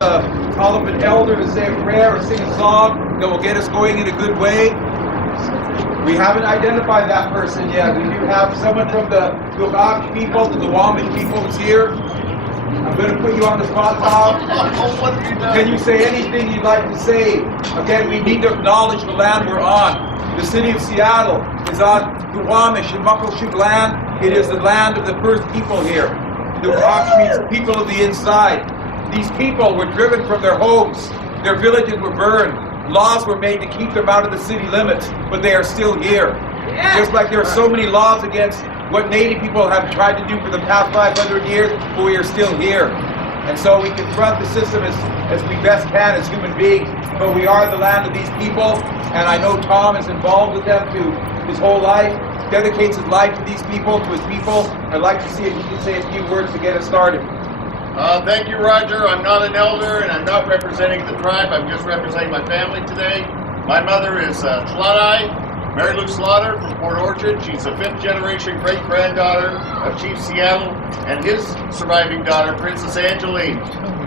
Call up an elder to say a prayer or sing a song that will get us going in a good way. We haven't identified that person yet. We do have someone from the Duwamish people, the Duwamish people is here. I'm going to put you on the spot, Tom. Can you say anything you'd like to say? Again, we need to acknowledge the land we're on. The city of Seattle is on Duwamish and Muckleshoot land. It is the land of the first people here. Duwamish means people of the inside. These people were driven from their homes. Their villages were burned. Laws were made to keep them out of the city limits, but they are still here. Just like there are so many laws against what Native people have tried to do for the past 500 years, but we are still here. And so we confront the system as we best can as human beings, but we are the land of these people, and I know Tom is involved with them to his whole life, dedicates his life to these people, to his people. I'd like to see if you can say a few words to get us started. Thank you, Roger. I'm not an elder, and I'm not representing the tribe. I'm just representing my family today. My mother is Tla'ai, Mary Lou Slaughter from Port Orchard. She's a fifth-generation great-granddaughter of Chief Seattle and his surviving daughter, Princess Angeline.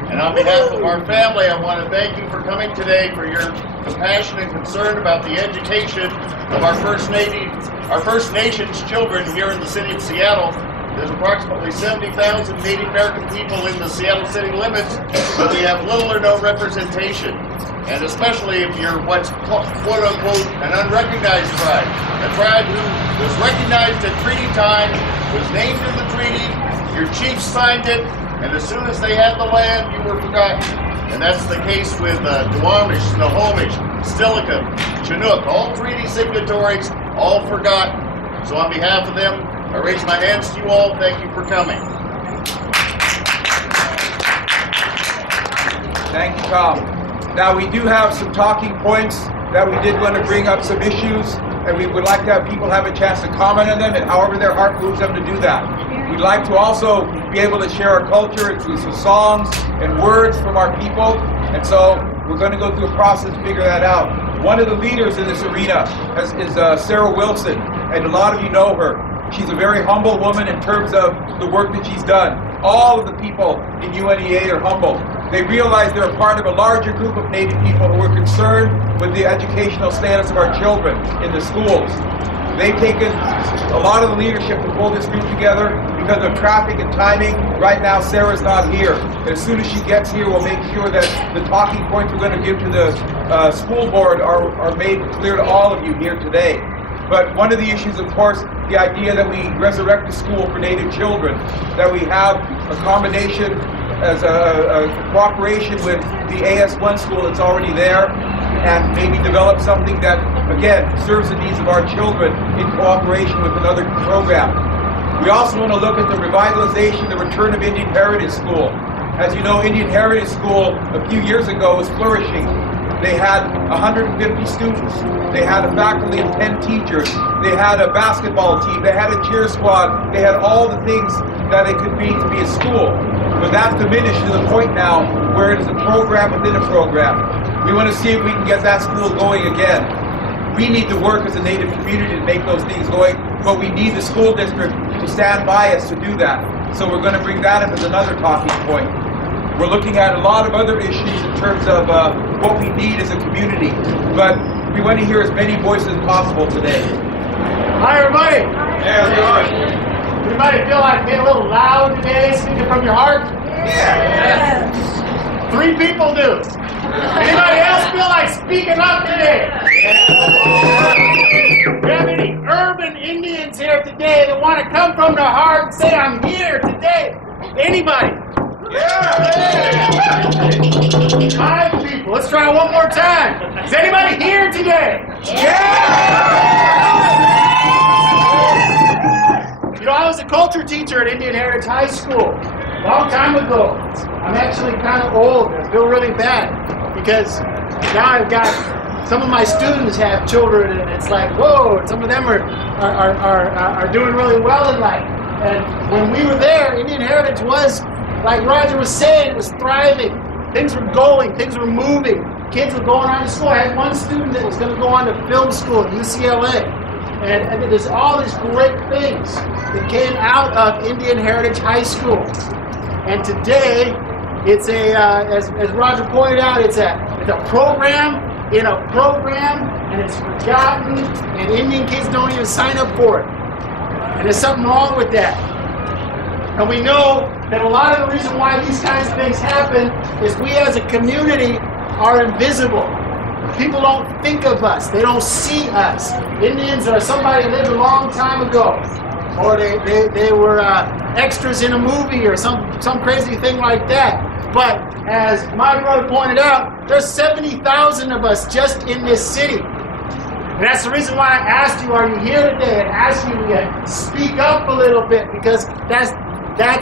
And on behalf of our family, I want to thank you for coming today, for your compassion and concern about the education of our First Nations children here in the city of Seattle. There's approximately 70,000 Native American people in the Seattle city limits, but we have little or no representation. And especially if you're what's quote-unquote an unrecognized tribe, a tribe who was recognized at treaty time, was named in the treaty, your chiefs signed it, and as soon as they had the land, you were forgotten. And that's the case with Duwamish, Snohomish, Stilicho, Chinook, all treaty signatories, all forgotten. So on behalf of them, I raise my hands to you all. Thank you for coming. Thank you, Tom. Now, we do have some talking points that we did want to bring up some issues, and we would like to have people have a chance to comment on them, and however their heart moves them to do that. We'd like to also be able to share our culture through some songs and words from our people, and so we're going to go through a process to figure that out. One of the leaders in this arena is Sarah Wilson, and a lot of you know her. She's a very humble woman in terms of the work that she's done. All of the people in UNEA are humble. They realize they're a part of a larger group of Native people who are concerned with the educational status of our children in the schools. They've taken a lot of the leadership to pull this group together because of traffic and timing. Right now, Sarah's not here. And as soon as she gets here, we'll make sure that the talking points we're going to give to the school board are made clear to all of you here today. But one of the issues, of course, the idea that we resurrect the school for Native children, that we have a combination as a cooperation with the AS1 school that's already there, and maybe develop something that, again, serves the needs of our children in cooperation with another program. We also want to look at the revitalization, the return of Indian Heritage School. As you know, Indian Heritage School a few years ago was flourishing. They had 150 students. They had a faculty of 10 teachers. They had a basketball team. They had a cheer squad. They had all the things that it could be to be a school. But that's diminished to the point now where it is a program within a program. We want to see if we can get that school going again. We need to work as a Native community to make those things going, but we need the school district to stand by us to do that. So we're going to bring that up as another talking point. We're looking at a lot of other issues in terms of what we need as a community, but we want to hear as many voices as possible today. Hi, everybody. Yeah, we are. Anybody feel like being a little loud today, speaking from your heart? Yeah. 3 people do. Anybody else feel like speaking up today? Do we have any urban Indians here today that want to come from their heart and say, I'm here today? Anybody? Yeah. 5 people. Let's try one more time. Is anybody here today? You know, I was a culture teacher at Indian Heritage High School a long time ago. I'm actually kind of old. I feel really bad because now I've got some of my students have children, and it's like, whoa. Some of them are doing really well in life. And when we were there, Indian Heritage was, like Roger was saying, it was thriving. Things were going, things were moving. Kids were going on to school. I had one student that was going to go on to film school at UCLA. And there's all these great things that came out of Indian Heritage High School. And today, It's a, as Roger pointed out, it's a program in a program, and it's forgotten, and Indian kids don't even sign up for it. And there's something wrong with that. And we know that a lot of the reason why these kinds of things happen is we as a community are invisible. People don't think of us. They don't see us. Indians are somebody who lived a long time ago. Or they were extras in a movie or some crazy thing like that. But as my brother pointed out, there's 70,000 of us just in this city. And that's the reason why I asked you, are you here today? And asked you to speak up a little bit, because that's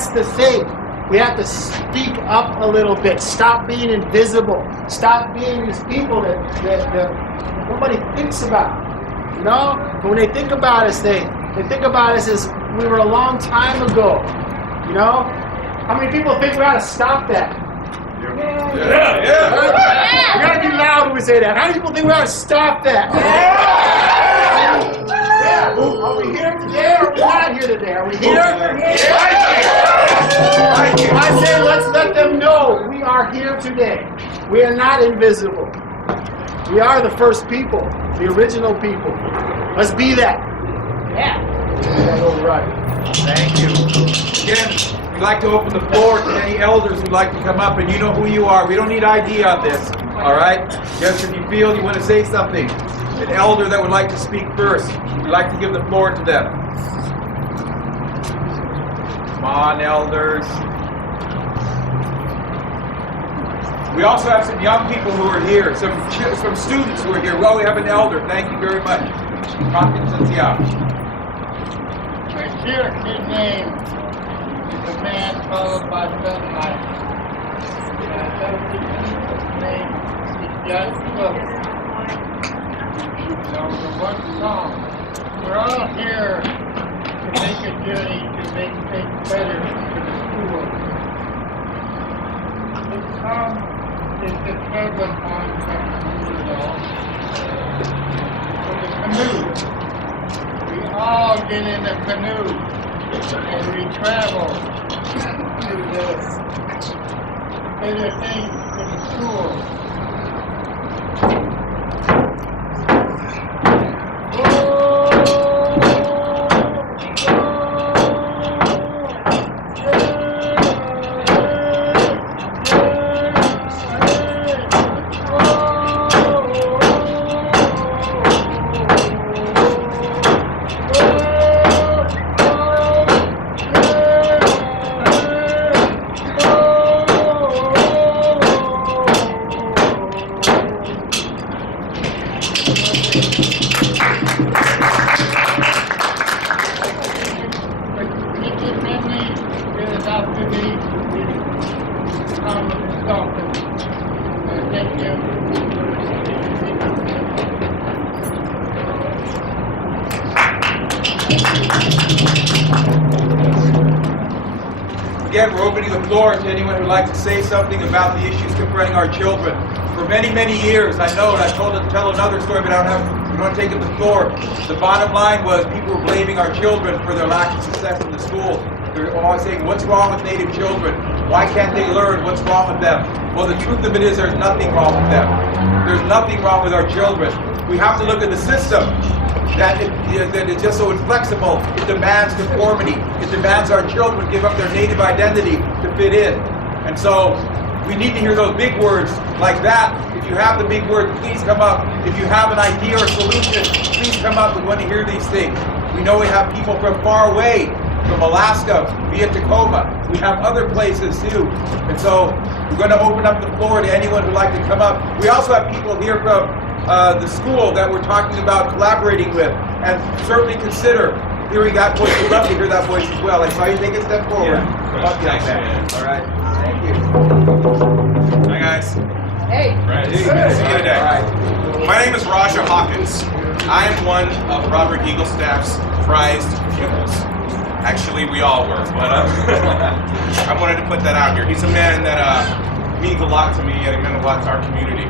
the thing. We have to speak up a little bit. Stop being invisible. Stop being these people that nobody thinks about. You know? But when they think about us, they think about us as we were a long time ago. You know? How many people think we ought to stop that? Yeah. We gotta be loud when we say that. How many people think we ought to stop that? Yeah. Are we here today or are we not here today? Are we here? I say let's let them know we are here today. We are not invisible. We are the first people, the original people. Let's be that. Yeah. Thank you. Again, we'd like to open the floor to any elders who'd like to come up, and you know who you are. We don't need ID on this, all right? Just if you feel you want to say something, an elder that would like to speak first, we'd like to give the floor to them. Come on, elders. We also have some young people who are here, some students who are here. Well, we have an elder. Thank you very much. My Cherokee name is a man followed by sunlight. His name is John Phillips. Now, the one song. We're all here to make a journey to make things better for the school. This song is the third one on the canoe. We all get in a canoe and we travel to the better things for the school. Again, we're opening the floor to anyone who would like to say something about the issues confronting our children. For many, many years, I know, and I tell another story, but we don't take it to the floor. The bottom line was people were blaming our children for their lack of success in the school. They're always saying, what's wrong with Native children? Why can't they learn? What's wrong with them? Well, the truth of it is there's nothing wrong with them. There's nothing wrong with our children. We have to look at the system. That is just so inflexible. It demands conformity. It demands our children give up their native identity to fit in. And so we need to hear those big words like that. If you have the big word, please come up. If you have an idea or solution, please come up. We want to hear these things. We know we have people from far away, from Alaska, via Tacoma. We have other places too. And so we're going to open up the floor to anyone who'd like to come up. We also have people here from the school that we're talking about collaborating with, and certainly consider hearing that voice. We'd love to hear that voice as well. I saw you take a step forward. Yeah. All right. Thank you. Hi guys. Hey. Right. Good. See you today. All right. My name is Raja Hawkins. I am one of Robert Eaglestaff's prized pupils. Actually, we all were, but I wanted to put that out here. He's a man that means a lot to me, and he meant a lot to our community.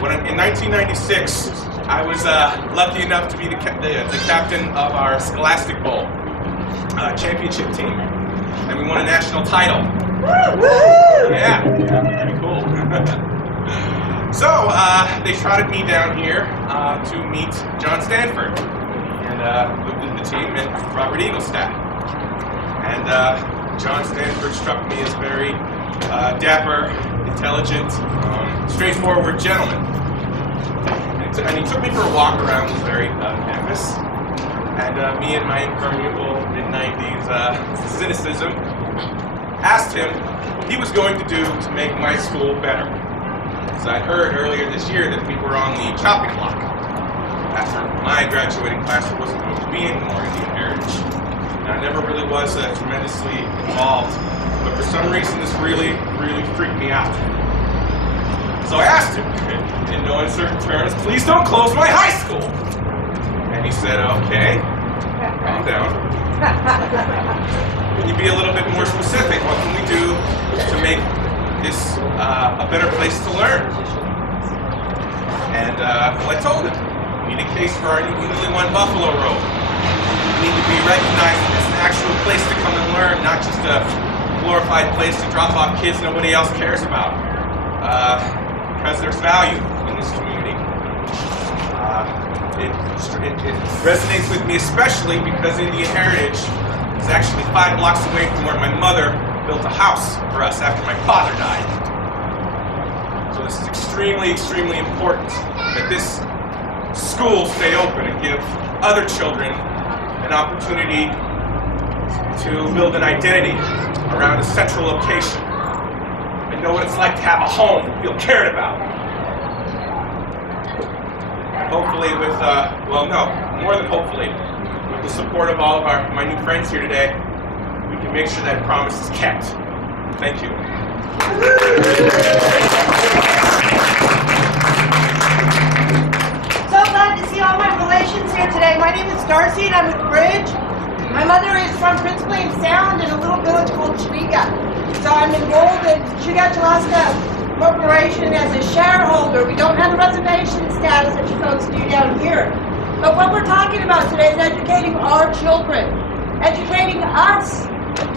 In 1996, I was lucky enough to be the captain of our Scholastic Bowl championship team, and we won a national title. Yeah, pretty cool. So, they trotted me down here to meet John Stanford and the team and Robert Eaglestaff. And John Stanford struck me as very dapper, intelligent, straightforward gentleman. And he took me for a walk around this very campus. And me and my impermeable mid-90s cynicism asked him what he was going to do to make my school better. Because I heard earlier this year that we were on the chopping block. After my graduating class, there wasn't going to be any more Indian heritage. And I never really was tremendously involved, but for some reason this really freaked me out. So I asked him, in no uncertain terms, please don't close my high school. And he said, okay, calm down. Can you be a little bit more specific? What can we do to make this a better place to learn? And well, I told him, we need a case for our newly won Buffalo Road. We need to be recognized as an actual place to come and learn, not just a glorified place to drop off kids nobody else cares about. Because there's value in this community. It resonates with me especially because Indian Heritage is actually 5 blocks away from where my mother built a house for us after my father died. So this is extremely important that this school stay open and give other children an opportunity to build an identity around a central location and know what it's like to have a home, feel cared about. Hopefully with, well no, more than hopefully, with the support of all of my new friends here today, we can make sure that promise is kept. Thank you. So glad to see all my relations here today. My name is Darcy and I'm with Bridge. My mother is from Prince William Sound in a little village called Chiriga. So I'm enrolled in Chiriga Alaska Corporation as a shareholder. We don't have a reservation status that you folks do down here. But what we're talking about today is educating our children, educating us.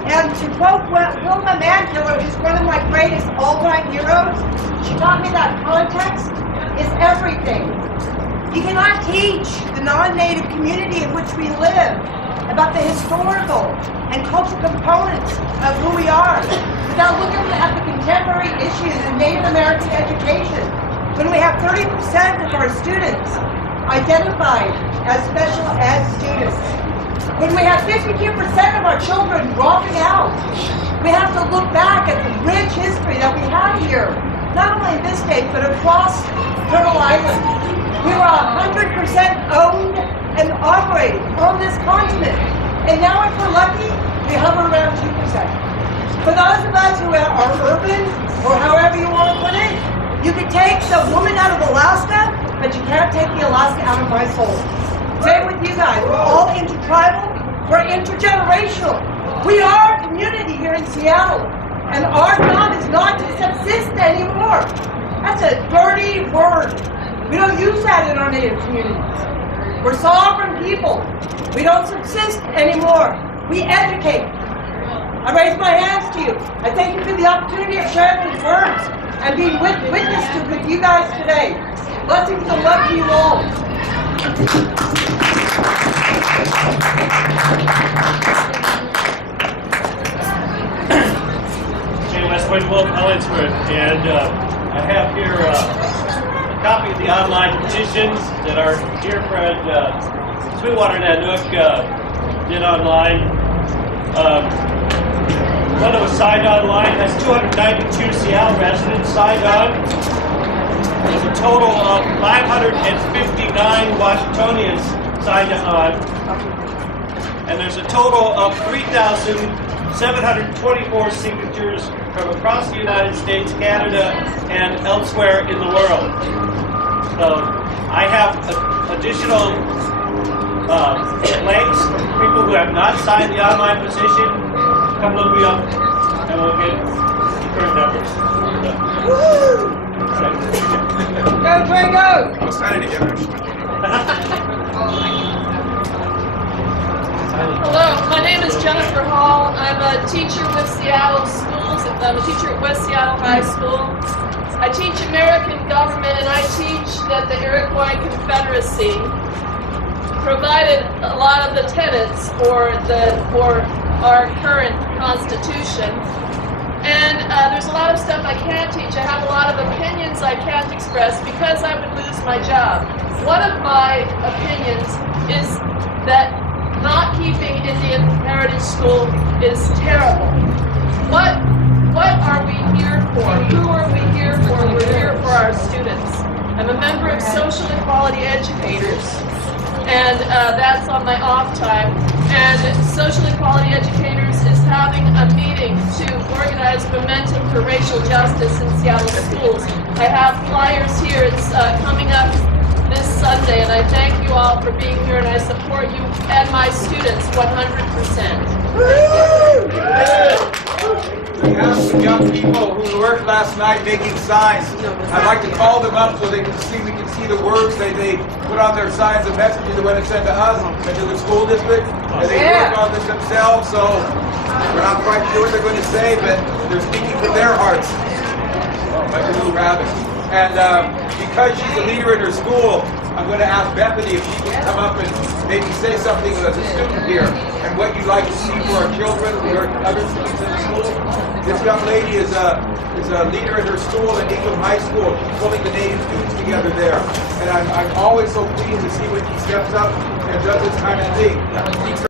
And to quote Wilma Mankiller, who's one of my greatest all-time heroes, she taught me that context is everything. You cannot teach the non-native community in which we live about the historical and cultural components of who we are without looking at the contemporary issues in Native American education. When we have 30% of our students identified as special ed students, when we have 52% of our children dropping out, we have to look back at the rich history that we have here, not only in this state, but across Turtle Island. We were 100% owned and operated on this continent. And now if we're lucky, we hover around 2%. For those of us who are urban, or however you want to put it, you can take the woman out of Alaska, but you can't take the Alaska out of my soul. Same with you guys. We're all intertribal. We're intergenerational. We are a community here in Seattle. And our job is not to subsist anymore. That's a dirty word. We don't use that in our Native communities. We're sovereign people. We don't subsist anymore. We educate. I raise my hands to you. I thank you for the opportunity of sharing these words and being witness to with you guys today. Blessings and love to you all. Jay Westwood, Wolf Ellensford, and I have here a copy of the online petitions that our dear friend Sweetwater Nanook did online. One that was signed online has 292 Seattle residents signed on. There's a total of 559 Washingtonians signed on. And there's a total of 3,724 signatures from across the United States, Canada, and elsewhere in the world. So I have additional links for people who have not signed the online petition. Come look me up and we'll get current numbers. Woo! Go, Trey, go! I was signing together. Hello, my name is Jennifer Hall. I'm a teacher with Seattle Schools. I'm a teacher at West Seattle High School. I teach American government, and I teach that the Iroquois Confederacy provided a lot of the tenets for our current Constitution. And there's a lot of stuff I can't teach. I have a lot of opinions I can't express because I would lose my job. One of my opinions is that not keeping Indian Heritage School is terrible. What are we here for? Who are we here for? We're here for our students. I'm a member of Social Equality Educators, and that's on my off time. And Social Equality Educators is having a meeting to organize momentum for racial justice in Seattle schools. I have flyers here. It's coming up this Sunday, and I thank you all for being here, and I support you and my students 100%. We have some young people who worked last night making signs. I'd like to call them up so we can see the words they put on their signs and messages they want to send to us and to the school district. And they work on this themselves, so we're not quite sure what they're going to say, but they're speaking from their hearts. Like a little rabbit. And because she's a leader in her school, I'm going to ask Bethany if she can come up and maybe say something as a student here and what you'd like to see for our children or other students in the school. This young lady is a leader in her school at Ingham High School. She's pulling the native students together there. And I'm always so pleased to see when she steps up and does this kind of thing.